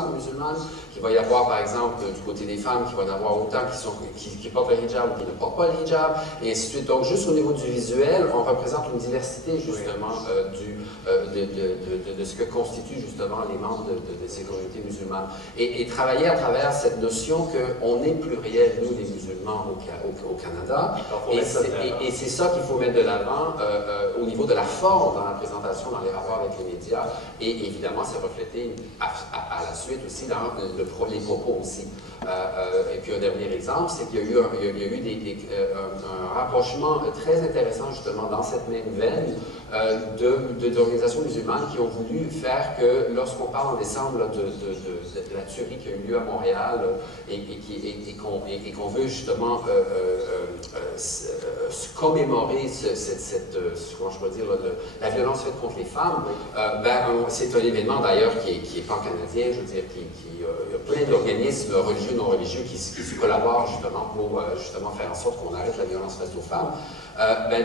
musulmane, qu'il va y avoir par exemple du côté des femmes, qu'il va y en avoir autant qui portent le hijab ou qui ne portent pas le hijab, et ainsi de suite. Donc juste au niveau du visuel, on représente une diversité justement de ce que constituent justement les membres de ces communautés musulmanes. Et travailler à travers cette notion qu'on est pluriel, nous les musulmans au Canada, et c'est ça qu'il faut mettre de l'avant au niveau de la forme dans la présentation, dans les rapports avec les médias, et évidemment c'est reflété à la suite aussi dans les propos aussi. Et puis un dernier exemple, c'est qu'il y a eu, un rapprochement très intéressant justement dans cette même veine d'organisations musulmanes qui ont voulu faire que lorsqu'on parle en décembre là, de la tuerie qui a eu lieu à Montréal et qu'on veut justement commémorer comment je peux dire, la violence faite contre les femmes, c'est un événement d'ailleurs qui est pan-canadien, je veux dire, il y a plein d'organismes religieux, non religieux qui collaborent justement pour faire en sorte qu'on arrête la violence faite aux femmes.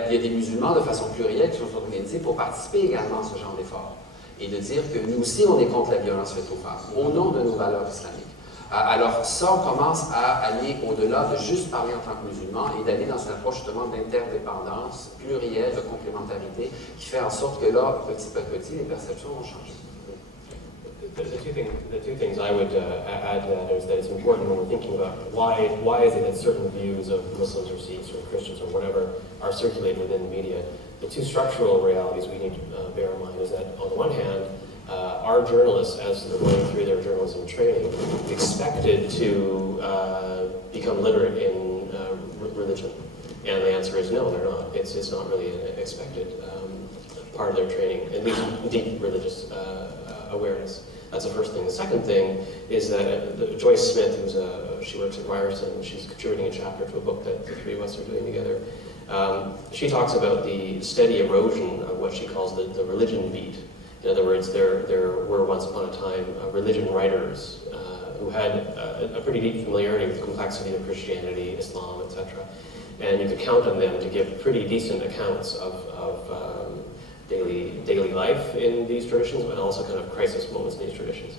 Il y a des musulmans de façon plurielle qui sont organisés pour participer également à ce genre d'efforts et de dire que nous aussi on est contre la violence faite aux femmes au nom de nos valeurs islamiques. Alors ça, on commence à aller au-delà de juste parler en tant que musulman et d'aller dans une approche justement d'interdépendance plurielle, de complémentarité, qui fait en sorte que là, petit à petit, les perceptions vont changer. The two things I would add to that is that it's important when we're thinking about why is it that certain views of Muslims or Sikhs or Christians or whatever are circulated within the media. The two structural realities we need to bear in mind is that on the one hand, our journalists, as they're going through their journalism training, expected to become literate in religion. And the answer is no, they're not. It's not really an expected part of their training, at least deep religious awareness. That's the first thing. The second thing is that Joyce Smith, she works at Ryerson, she's contributing a chapter to a book that the three of us are doing together. She talks about the steady erosion of what she calls the religion beat. In other words, there were once upon a time religion writers who had a pretty deep familiarity with the complexity of Christianity, Islam, etc. And you could count on them to give pretty decent accounts of daily life in these traditions, but also kind of crisis moments in these traditions.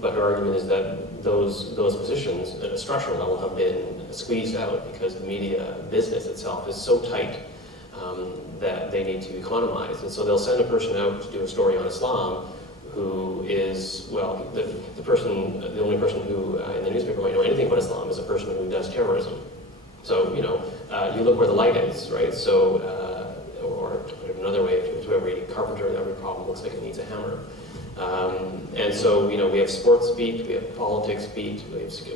But her argument is that those positions at a structural level have been squeezed out because the media business itself is so tight that they need to economize. And so they'll send a person out to do a story on Islam who is, well, the only person who in the newspaper might know anything about Islam is a person who does terrorism. So, you know, you look where the light is, right? So, or another way, to every carpenter, every problem looks like it needs a hammer. And so, you know, we have sports beat, we have politics beat,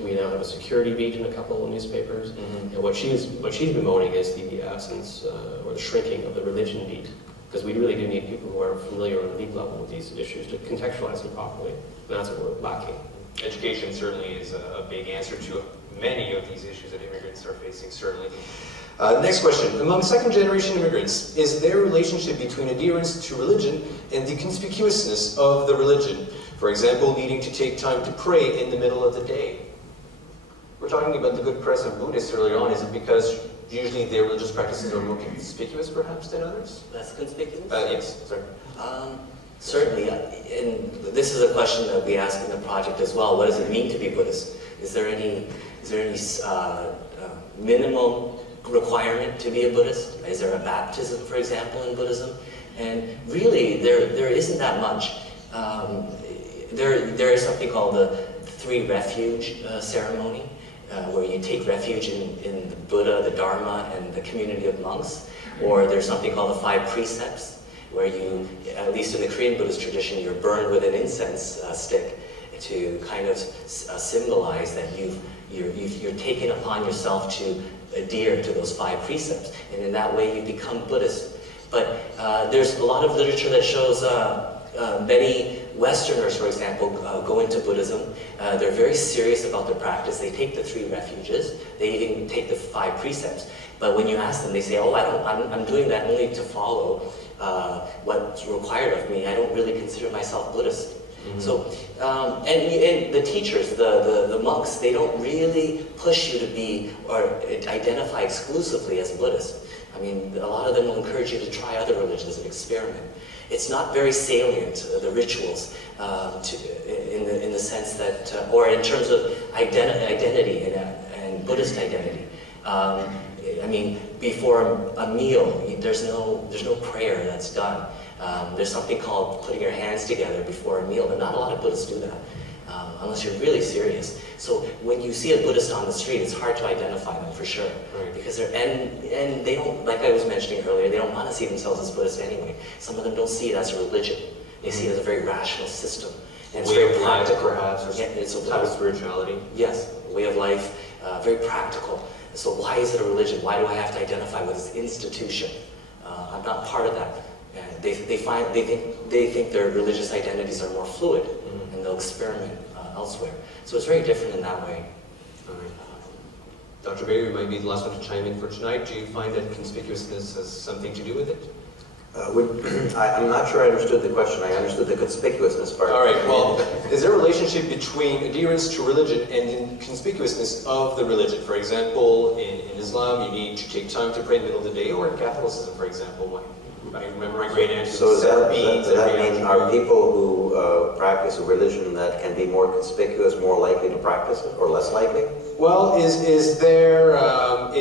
we now have a security beat in a couple of newspapers. Mm-hmm. And what she's bemoaning is the absence or the shrinking of the religion beat, because we really do need people who are familiar on a deep level with these issues to contextualize them properly, and that's what we're lacking. Education certainly is a big answer to many of these issues that immigrants are facing, certainly. Next question. Among second-generation immigrants, is there a relationship between adherence to religion and the conspicuousness of the religion? For example, needing to take time to pray in the middle of the day. We're talking about the good press of Buddhists earlier on. Is it because usually their religious practices are more conspicuous, perhaps, than others? Less conspicuous? Yes, sorry. Certainly, and this is a question that we ask in the project as well. What does it mean to be Buddhist? Is there any minimum requirement to be a Buddhist? Is there a baptism, for example, in Buddhism? And really, there isn't that much. There is something called the three refuge ceremony, where you take refuge in the Buddha, the Dharma, and the community of monks. Or there's something called the 5 precepts, where you, at least in the Korean Buddhist tradition, you're burned with an incense stick to kind of symbolize that you're taken upon yourself to adhere to those 5 precepts, and in that way you become Buddhist. But there's a lot of literature that shows many Westerners, for example, go into Buddhism. They're very serious about their practice. They take the 3 refuges. They even take the 5 precepts. But when you ask them, they say, "Oh, I'm doing that only to follow what's required of me. I don't really consider myself Buddhist." Mm-hmm. So, and the teachers, the monks, they don't really push you to be or identify exclusively as Buddhist. I mean, a lot of them will encourage you to try other religions and experiment. it's not very salient, the rituals, in the sense that, or in terms of identity and Buddhist identity. I mean, before a meal, there's no prayer that's done. There's something called putting your hands together before a meal, but not a lot of Buddhists do that, unless you're really serious. So when you see a Buddhist on the street, it's hard to identify them for sure, because they're and they don't, like I was mentioning earlier, they don't want to see themselves as Buddhists anyway. Some of them don't see it as a religion; they see it as a very rational system. And it's very practical, perhaps, or it's a type of spirituality. Yes, way of life, very practical. So why is it a religion? Why do I have to identify with this institution? I'm not part of that. They think their religious identities are more fluid, and they'll experiment elsewhere. So it's very different in that way. All right. Dr. Bayer, you might be the last one to chime in for tonight. Do you find that conspicuousness has something to do with it? I'm not sure I understood the question. I understood the conspicuousness part. All right, well, is there a relationship between adherence to religion and the conspicuousness of the religion? For example, in Islam, you need to take time to pray in the middle of the day, or in Catholicism, for example, I remember my great aunt. So does that mean are people who practice a religion that can be more conspicuous more likely to practice it, or less likely? Well, is there a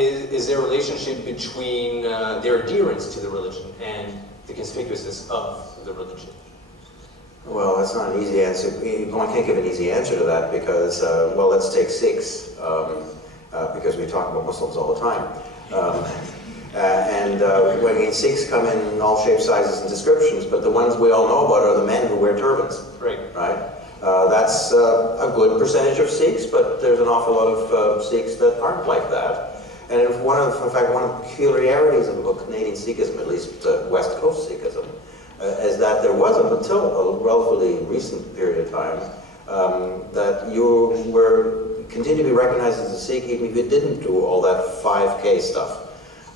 relationship between their adherence to the religion and the conspicuousness of the religion? Well, that's not an easy answer. One can't give an easy answer to that because, well, let's take Sikhs, because we talk about Muslims all the time. When Sikhs come in all shapes, sizes, and descriptions, but the ones we all know about are the men who wear turbans. Right. That's a good percentage of Sikhs, but there's an awful lot of Sikhs that aren't like that. And in fact, one of the peculiarities of Canadian Sikhism, at least West Coast Sikhism, is that there wasn't until a relatively recent period of time that you were continued to be recognized as a Sikh even if you didn't do all that 5K stuff,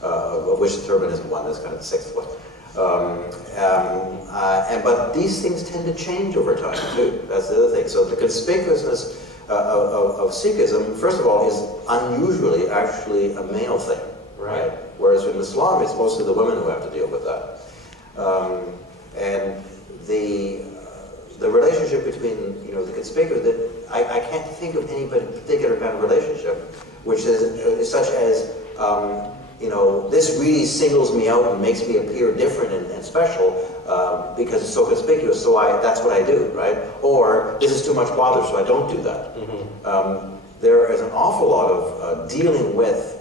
of which the turban isn't one, that's kind of the sixth one. But these things tend to change over time too. That's the other thing. So the conspicuousness of Sikhism, first of all, is unusually actually a male thing, right? Whereas in Islam, it's mostly the women who have to deal with that. And the relationship between the conspicuous, I can't think of any particular kind of relationship, which is such as this really singles me out and makes me appear different and special because it's so conspicuous, so that's what I do, right? Or this is too much bother, so I don't do that. There is an awful lot of dealing with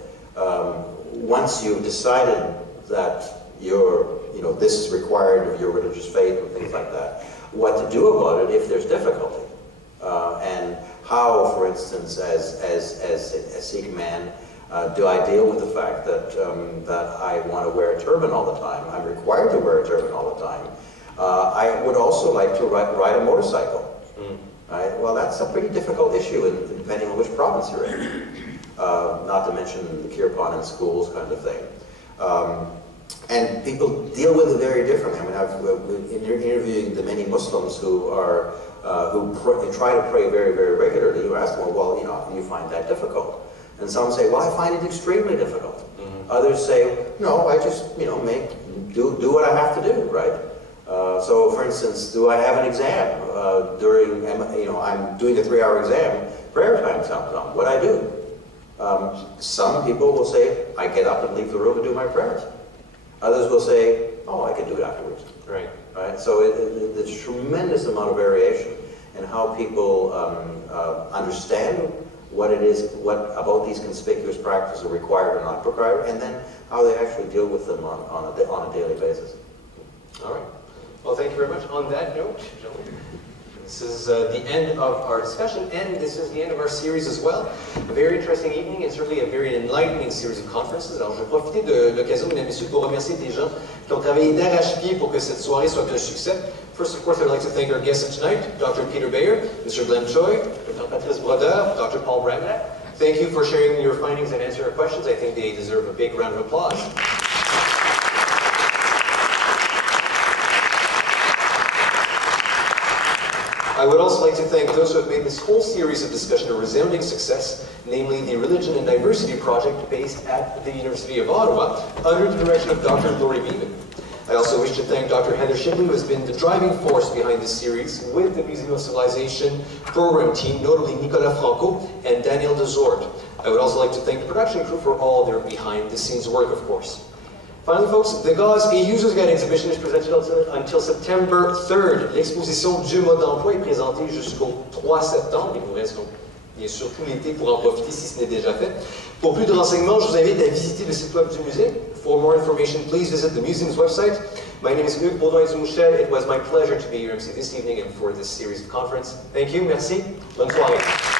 once you've decided that this is required of your religious faith and things like that, what to do about it if there's difficulty. And how, for instance, as a Sikh man, do I deal with the fact that I want to wear a turban all the time? I'm required to wear a turban all the time. I would also like to ride a motorcycle. Right? Well, that's a pretty difficult issue depending on which province you're in. Not to mention the kirpan in schools kind of thing. And people deal with it very differently. I mean, in interviewing the many Muslims who try to pray very, very regularly, you ask them, well, how do you find that difficult? And some say, well, I find it extremely difficult. Others say, no, I just, do what I have to do, right? So, for instance, do I have an exam I'm doing a 3-hour exam, prayer time comes on, what I do? Some people will say, I get up and leave the room and do my prayers. Others will say, oh, I can do it afterwards. Right. So there's a tremendous amount of variation in how people understand what it is, what about these conspicuous practices are required or not required, and then how they actually deal with them on a daily basis. All right. Well, thank you very much. On that note, gentlemen, this is the end of our discussion, and this is the end of our series as well. A very interesting evening, and certainly a very enlightening series of conferences. Alors, je vais profiter de l'occasion, mesdames et messieurs, pour remercier des gens qui ont travaillé d'arrache-pied pour que cette soirée soit un succès. First, of course, I'd like to thank our guests tonight, Dr. Peter Bayer, Mr. Glenn Choi, Dr. Patrice Brodeur, Dr. Paul Brandack. Thank you for sharing your findings and answering our questions. I think they deserve a big round of applause. I would also like to thank those who have made this whole series of discussion a resounding success, namely the Religion and Diversity Project based at the University of Ottawa under the direction of Dr. Laurie Beeman. I also wish to thank Dr. Heather Shipley, who has been the driving force behind this series with the Museum of Civilization program team, notably Nicolas Franco and Daniel Desort. I would also like to thank the production crew for all their behind-the-scenes work, of course. Finally, folks, the Gaz et Users Guide exhibition is presented until September 3rd. L'exposition Dieu mode d'emploi est présentée jusqu'au 3 septembre. Il vous reste donc bien sûr tout l'été pour en profiter si ce n'est déjà fait. Pour plus de renseignements, je vous invite à visiter le site web du musée. For more information, please visit the museum's website. My name is Hugues Baudouin-Zumuchel. It was my pleasure to be your MC this evening and for this series of conference. Thank you, merci, bonne soirée.